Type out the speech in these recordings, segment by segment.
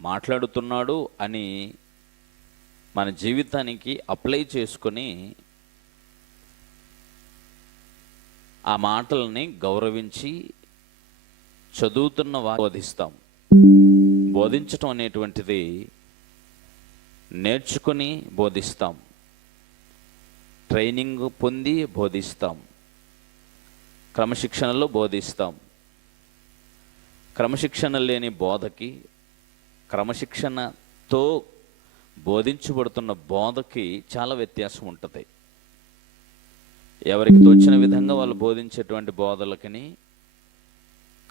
మాట్లాడుతున్నాడు అని మన జీవితానికి అప్లై చేసుకొని ఆ మాటల్ని గౌరవించి చదువుతున్న వా బోధిస్తాం. బోధించటం అనేటువంటిది నేర్చుకుని బోధిస్తాం. ట్రైనింగ్ పొంది బోధిస్తాం. క్రమశిక్షణలో బోధిస్తాం. క్రమశిక్షణ లేని బోధకి క్రమశిక్షణతో బోధించబడుతున్న బోధకి చాలా వ్యత్యాసం ఉంటుంది. ఎవరికి తోచిన విధంగా వాళ్ళు బోధించేటువంటి బోధలకని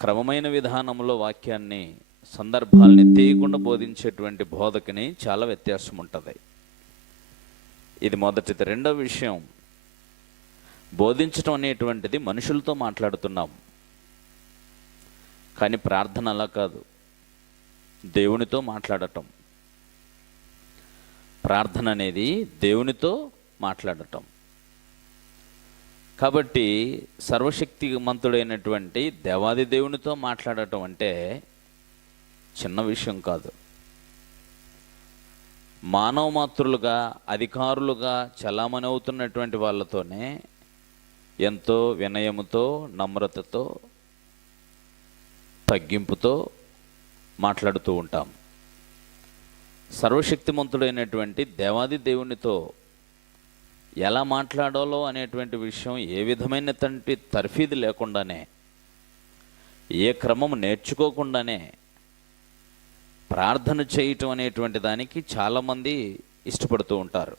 క్రమమైన విధానంలో వాక్యాన్ని సందర్భాలని తీయకుండా బోధించేటువంటి బోధకని చాలా వ్యత్యాసం ఉంటుంది. ఇది మొదటిది. రెండవ విషయం బోధించటం అనేటువంటిది మనుషులతో మాట్లాడుతున్నాం. కానీ ప్రార్థన అలా కాదు. దేవునితో మాట్లాడటం. ప్రార్థన అనేది దేవునితో మాట్లాడటం. కాబట్టి సర్వశక్తి మంతుడైనటువంటి దేవాది దేవునితో మాట్లాడటం అంటే చిన్న విషయం కాదు. మానవ మాతృలుగా అధికారులుగా చలామణి అవుతున్నటువంటి వాళ్ళతోనే ఎంతో వినయముతో నమ్రతతో తగ్గింపుతో మాట్లాడుతూ ఉంటాం. సర్వశక్తిమంతుడైనటువంటి దేవాది దేవునితో ఎలా మాట్లాడాలో అనేటువంటి విషయం ఏ విధమైన తంటి తర్ఫీదు లేకుండానే ఏ క్రమం నేర్చుకోకుండానే ప్రార్థన చేయటం అనేటువంటి దానికి చాలామంది ఇష్టపడుతూ ఉంటారు.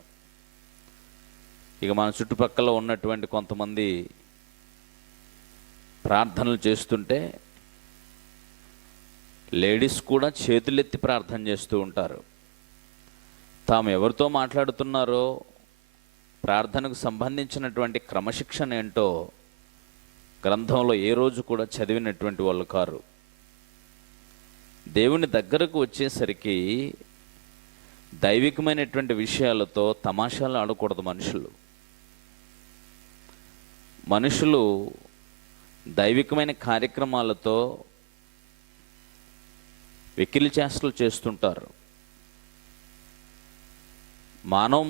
ఇక మన చుట్టుపక్కల ఉన్నటువంటి కొంతమంది ప్రార్థనలు చేస్తుంటే లేడీస్ కూడా చేతులెత్తి ప్రార్థన చేస్తూ ఉంటారు. తాము ఎవరితో మాట్లాడుతున్నారో ప్రార్థనకు సంబంధించినటువంటి క్రమశిక్షణ ఏంటో గ్రంథంలో ఏ రోజు కూడా చదివినటువంటి వాళ్ళు కారు. దేవుని దగ్గరకు వచ్చేసరికి దైవికమైనటువంటి విషయాలతో తమాషాలు ఆడకూడదు మనుషులు. మనుషులు దైవికమైన కార్యక్రమాలతో వెకిలి చేష్టలు చేస్తుంటారు. మానవ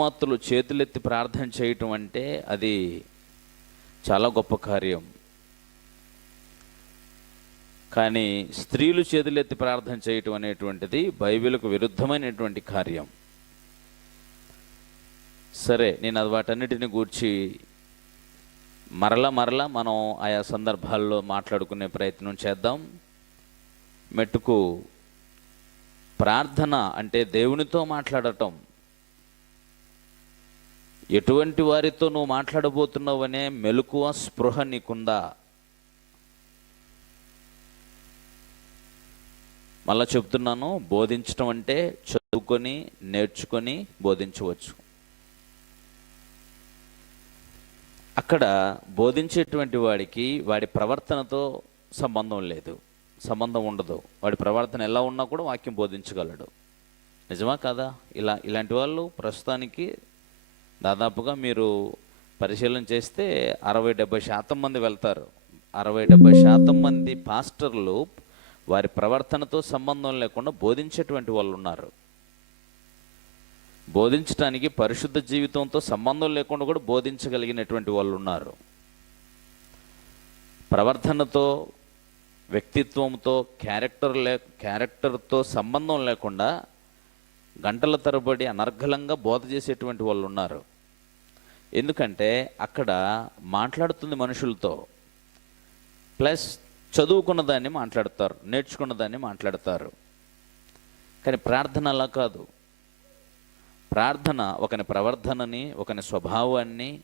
చేతులెత్తి ప్రార్థన చేయటం అంటే అది చాలా గొప్ప కార్యం. కానీ స్త్రీలు చేతులెత్తి ప్రార్థన చేయటం అనేటువంటిది బైబిల్కు విరుద్ధమైనటువంటి కార్యం. సరే నేను అది వాటన్నిటిని గూర్చి మరలా మరలా మనం ఆయా సందర్భాల్లో మాట్లాడుకునే ప్రయత్నం చేద్దాం. మెట్టుకు ప్రార్థన అంటే దేవునితో మాట్లాడటం. ఎటువంటి వారితో నువ్వు మాట్లాడబోతున్నావనే మెలకువ స్పృహ నీకుందా? మళ్ళా చెప్తున్నాను బోధించటం అంటే చదువుకొని నేర్చుకొని బోధించవచ్చు. అక్కడ బోధించేటువంటి వాడికి వాడి ప్రవర్తనతో సంబంధం లేదు. సంబంధం ఉండదు. వాడి ప్రవర్తన ఎలా ఉన్నా కూడా వాక్యం బోధించగలడు. నిజమా కాదా? ఇలా ఇలాంటి వాళ్ళు ప్రస్తుతానికి దాదాపుగా మీరు పరిశీలన చేస్తే అరవై డెబ్బై శాతం మంది వెళ్తారు. అరవై డెబ్బై శాతం మంది పాస్టర్లు వారి ప్రవర్తనతో సంబంధం లేకుండా బోధించేటువంటి వాళ్ళు ఉన్నారు. బోధించడానికి పరిశుద్ధ జీవితంతో సంబంధం లేకుండా కూడా బోధించగలిగినటువంటి వాళ్ళు ఉన్నారు. ప్రవర్తనతో వ్యక్తిత్వంతో క్యారెక్టర్ లే క్యారెక్టర్తో సంబంధం లేకుండా గంటల తరబడి అనర్ఘలంగా బోధ చేసేటువంటి వాళ్ళు ఉన్నారు. ఎందుకంటే అక్కడ మాట్లాడుతుంది మనుషులతో. ప్లస్ చదువుకున్న దాన్ని మాట్లాడతారు నేర్చుకున్న దాన్ని మాట్లాడతారు. కానీ ప్రార్థన అలా కాదు. ప్రార్థన ఒకని ప్రవర్ధనని ఒకని స్వభావాన్ని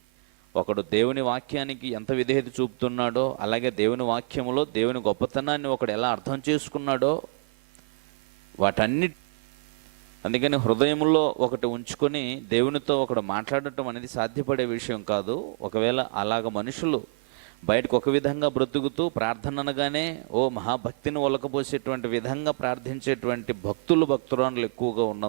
ఒకడు దేవుని వాక్యానికి ఎంత విధేయత చూపుతున్నాడో అలాగే దేవుని వాక్యములో దేవుని గొప్పతనాన్ని ఒకడు ఎలా అర్థం చేసుకున్నాడో వాటన్ని అందుకని హృదయంలో ఒకటి ఉంచుకొని దేవునితో ఒకడు మాట్లాడటం అనేది సాధ్యపడే విషయం కాదు. ఒకవేళ అలాగ మనుషులు బయటకు ఒక విధంగా బ్రతుకుతూ ప్రార్థన అనగానే ఓ మహాభక్తిని ఒలకబోసేటువంటి విధంగా ప్రార్థించేటువంటి భక్తులు భక్తురానులు ఎక్కువగా ఉన్న